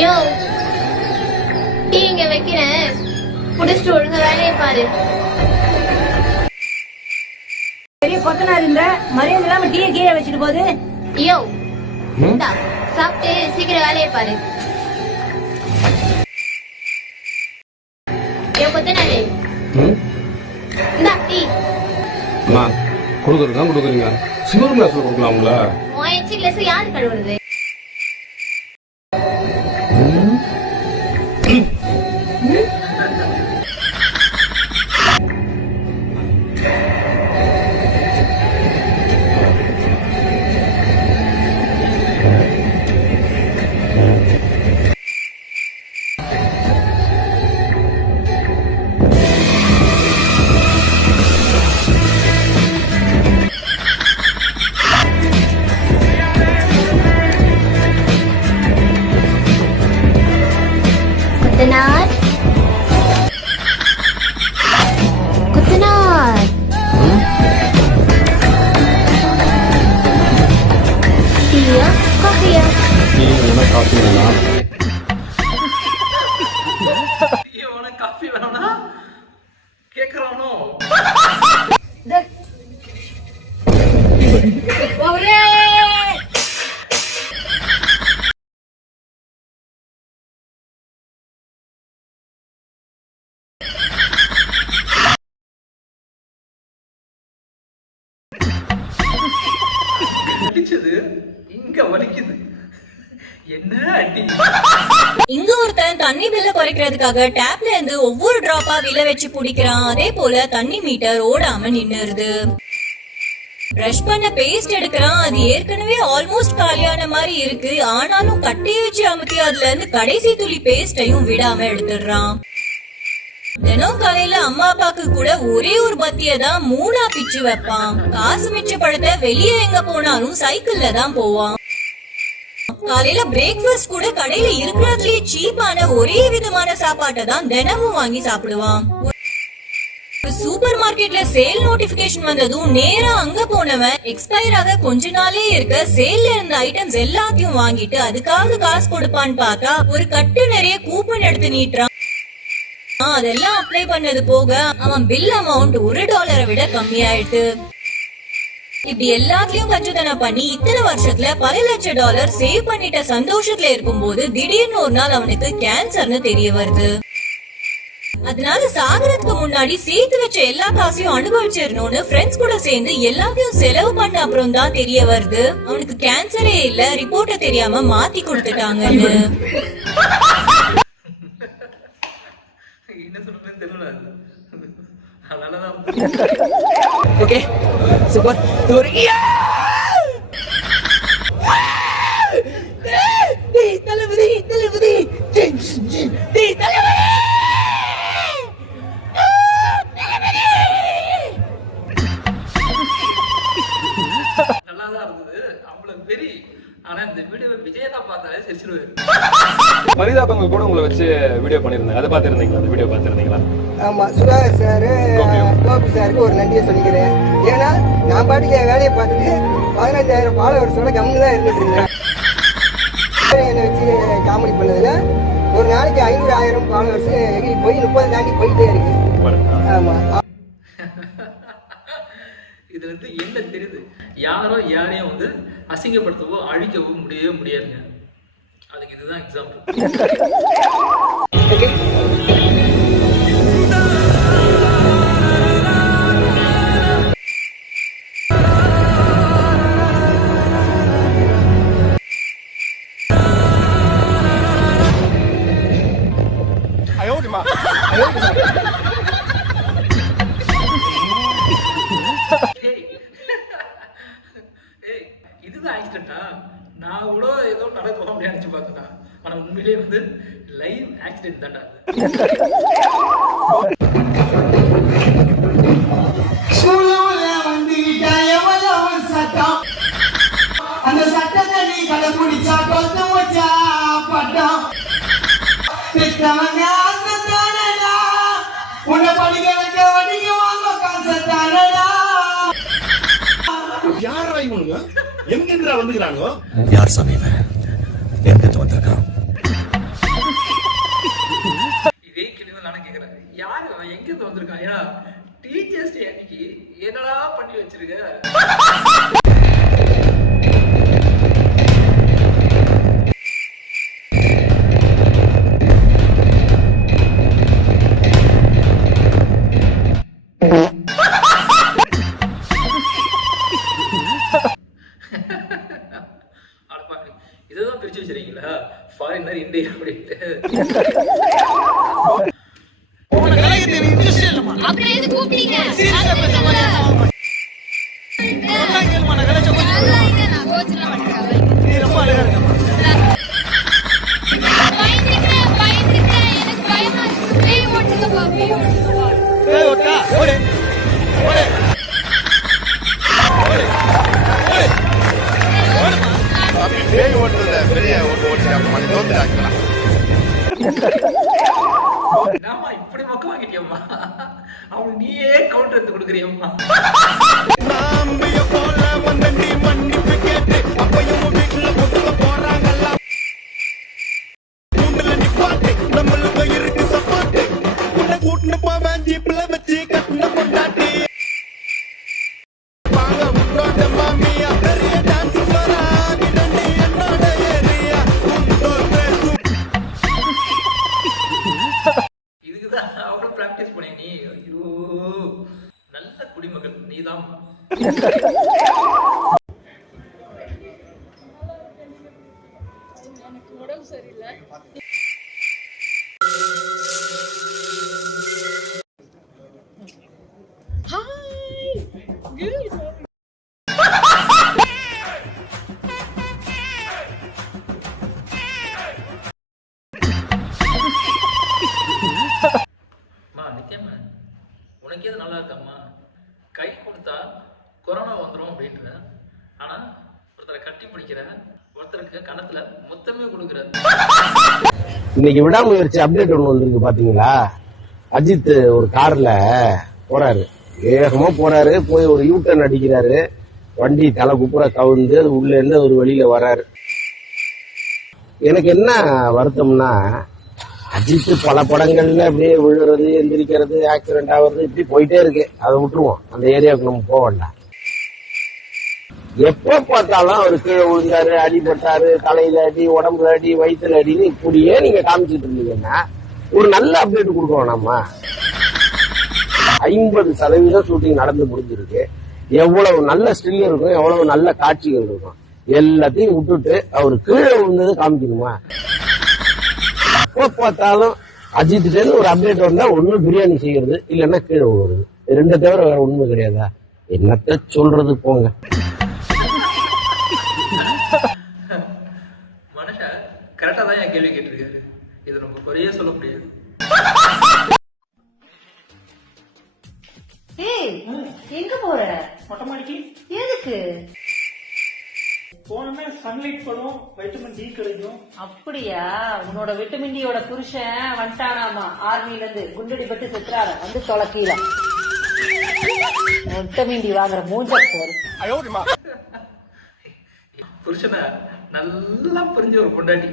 யோ, tea இங்க வைக்கிறேன், குடிச்சிட்டு ஒழுங்க வேலையை பாரு. பெரிய கொத்தனார் இந்த மரியாதை இல்லாம டீ கீழே வச்சுட்டு போகுது. யோ, சாப்பிட்டு சீக்கிரம் வேலையை பாரு. யோ கொத்தனாரு, இந்தா டீ. கொடுக்குறீங்க சிவர் கிளாஸ்ல கொடுக்கலாம்ல? உன் எச்சி கிளாஸ் யாரு கழுவுறது? கொத்தனார், கொத்தனார், டீயா காஃபியா? டீ வேணா காஃபி வேணா? காஃபி வேணும்னா கேக்குறானோ? அடிச்சது இங்க வலிக்குது. என்ன அடி? இங்க ஒருத்தன் தண்ணி பில்ல குறைக்கிறதுக்காக டேப்ல இருந்து ஒவ்வொரு டிராப்பா வில வச்சு பிடிக்கிறான். அதே போல தண்ணி மீட்டர் ஓடாம நின்னுருது. பிரஷ் பண்ண பேஸ்ட் எடுக்கிறான். அது ஏற்கனவே ஆல்மோஸ்ட் காலியான மாதிரி இருக்கு. ஆனாலும் கட்டையை வச்சு அமுத்தி அதுல இருந்து கடைசி துளி பேஸ்டையும் விடாம எடுத்துடுறான். தினம் காலையில அம்மா அப்பாக்கு கூட ஒரே ஒரு பத்திய தான் 3 பிச்சு வைப்பான். காசு மிச்சப்படுத்த வெளியே எங்க போனாலும் சைக்கிள்ல தான் போவான். காலையில பிரேக்ஃபாஸ்ட் கூட கடையில இருக்கிறதுலயே சீப்பான ஒரே விதமான சாப்பாட்டை தான் தினமும் வாங்கி சாப்பிடுவான். சூப்பர் மார்க்கெட்ல சேல் நோட்டிபிகேஷன் வந்ததும் நேரா அங்க போனவன் எக்ஸ்பயர் ஆக கொஞ்ச நாளே இருக்க சேல்ல இருந்த ஐட்டம்ஸ் எல்லாத்தையும் வாங்கிட்டு அதுக்காவது காசு கொடுப்பான்னு பார்த்தா ஒரு கட்டு நிறைய கூப்பன் எடுத்து நீட்டுறான். அதெல்லாம் அப்ளை பண்ணது போக அவன் பில் அமௌண்ட் $1 விட கம்மியாயிடுது. இப்படி எல்லாத்தையும் கஞ்சத்தனம் பண்ணி இத்தனை வருஷத்துல $10 லட்சம் சேவ் பண்ணிட்ட சந்தோஷத்துல இருக்கும் போது திடீர்னு ஒரு நாள் அவனுக்கு கேன்சர்னு தெரிய வருது. அதனால சாகரத்துக்கு முன்னாடி சேர்த்து வச்ச எல்லா காசையும் அனுபவிச்சிடணும்னு ஃப்ரெண்ட்ஸ் கூட சேர்ந்து எல்லாத்தையும் செலவு பண்ண அப்புறம் தான் தெரிய வருது அவனுக்கு கேன்சரே இல்ல, ரிப்போர்ட்ட தெரியாம மாத்தி கொடுத்துட்டாங்கன்னு. என்ன சொல்றேன்னு தெரியல. அதனாலதான் ஓகே சூப்பர் தோரியா தலபதி தலபதி தலபதி நல்லாதான் இருந்தது. அவ்வளவு பெரிய ஆனா இந்த வீடியோவை விஜய் தான் பார்த்தாலே சிரிச்சிருவாரு. பரிதாபங்கள் கூட உங்களை வச்சு வீடியோ பண்ணிருந்தாங்க, அதை பார்த்துருந்தீங்களா? அந்த வீடியோ பார்த்துருந்தீங்களா? ஆமா, சுதாகர் சாரு கோபி சாருக்கு ஒரு நன்றியை சொல்லிக்கிறேன். ஏன்னா நான் பாட்டுக்கு என் வேலையை பார்த்துட்டு 15,000 ஃபாலோவர்ஸோட கம்மி தான் இருந்துட்டு இருந்தேன். என்னை வச்சு காமெடி பண்ணதுல ஒரு நாளைக்கு 500,000 ஃபாலோவர்ஸ் எங்களுக்கு போய் 30 தாண்டி போயிட்டே இருக்கு. ஆமா, இதுல இருந்து என்ன தெரியுது? யாரோ யாரையும் வந்து அசிங்கப்படுத்தவோ அழிக்கவோ முடியவே முடியாதுங்க. அதுக்கு இதுதான் எக்ஸாம்பிள். இதுதான் ஆக்சிடென்ட்டா? நான் கூட ஏதோ நடக்கும் அப்படின்னு நினைச்சு பார்த்தேன். ஆனா உண்மையிலேயே வந்து லைவ் ஆக்சிடென்ட் தான்டா. அந்த சட்டத்தை நீ கடைபிடிச்சா கொத்து வச்சா பட்டம் உன்னை படிக்க வைக்க வடிக்க வாங்க காசு தானடா. யாரா இவனுங்க? எங்க வந்துக்கிறாங்க? யார் சாமி இவன்? எங்க வந்திருக்கான்? என்னடா பண்ணி வச்சிருக்க? இதுதான் பிரிச்சு வச்சிருக்கீங்களா? ஃபாரினர் இந்தியா அப்படின்ட்டு. அப்புறம் எது கூப்பிட்டீங்க? நாமா இப்படி பக்கம் வாங்கிட்டியம்மா, அவன் நீயே கவுண்டர் எடுத்து கொடுக்குறியம்மா. இதுக்குதான் அவ்வளவு பிராக்டிஸ் பண்ணி நீ. ஐயோ, நல்ல குடிமகன் நீதான். நித்யம்மா, உனக்கு எது நல்லா இருக்காம்மா? கை கொடுத்தா கொரோனா வந்துடும் அப்படின்ற, ஆனா ஒருத்தரை கட்டி பிடிக்கிற, ஒருத்தருக்கு கணத்துல மொத்தமே கொடுக்குற. இன்னைக்கு விடாமுயற்சி அப்டேட் ஒண்ணு வந்திருக்கு பாத்தீங்களா? அஜித் ஒரு கார்ல போறாரு, வேகமா போறாரு, போய் ஒரு யூட்டர்ன் அடிக்கிறாரு, வண்டி தலை குப்புற கவுந்து அது உள்ள இருந்து ஒரு வெளியில வராரு. எனக்கு என்ன வருத்தம்னா, அஜித் பல படங்கள்ல அப்படியே விழுறது, எந்திரிக்கிறது, ஆக்சிடென்ட் ஆகுறது, இப்படி போயிட்டே இருக்கு. அதை விட்டுருவோம், அந்த ஏரியாவுக்கு நம்ம போக வேண்டாம். எப்ப பார்த்தாலும் அவர் கீழே விழுந்தாரு, அடிபட்டாரு, தலையில அடி, உடம்புல அடி, வயிற்றுல அடின்னு இப்படியே நீங்க காமிச்சிட்டு இருந்தீங்கன்னா ஒரு நல்ல அப்டேட் கொடுக்கணும். நம்ம 50% ஷூட்டிங் நடந்து முடிஞ்சிருக்கு. எவ்வளவு நல்ல ஸ்டில் இருக்கும், எவ்வளவு நல்ல காட்சிகள் இருக்கும், எல்லாத்தையும் விட்டுட்டு அவர் கீழே விழுந்தது காமிக்கணுமா? எப்ப பார்த்தாலும் அஜித்து ஒரு அப்டேட் வந்தா ஒண்ணு பிரியாணி செய்யறது, இல்லைன்னா கீழே விழுறது, ரெண்டை தவிர வேற ஒண்ணுமே கிடையாதா? என்னத்த சொல்றது போங்க. மனுஷன் கரெக்டா தான் என் கேள்வி கேட்டிருக்காரு. இது நம்ம குறையே சொல்ல முடியாது. ஏய், எங்க போற? மொட்டை மாடிக்கு எதுக்கு? போனோம்னா சன்லைட் படும், வைட்டமின் டி கிடைக்கும். அப்படியா? உன்னோட விட்டமின் டியோட புருஷன் வந்துட்டானாமா ஆர்மில இருந்து, குண்டடி பட்டு செத்துறாரு, வந்து தொலைக்கீழ விட்டமின் டி வாங்குற மூஞ்ச போரு. புருஷனை நல்லா புரிஞ்ச ஒரு பொண்டாட்டி.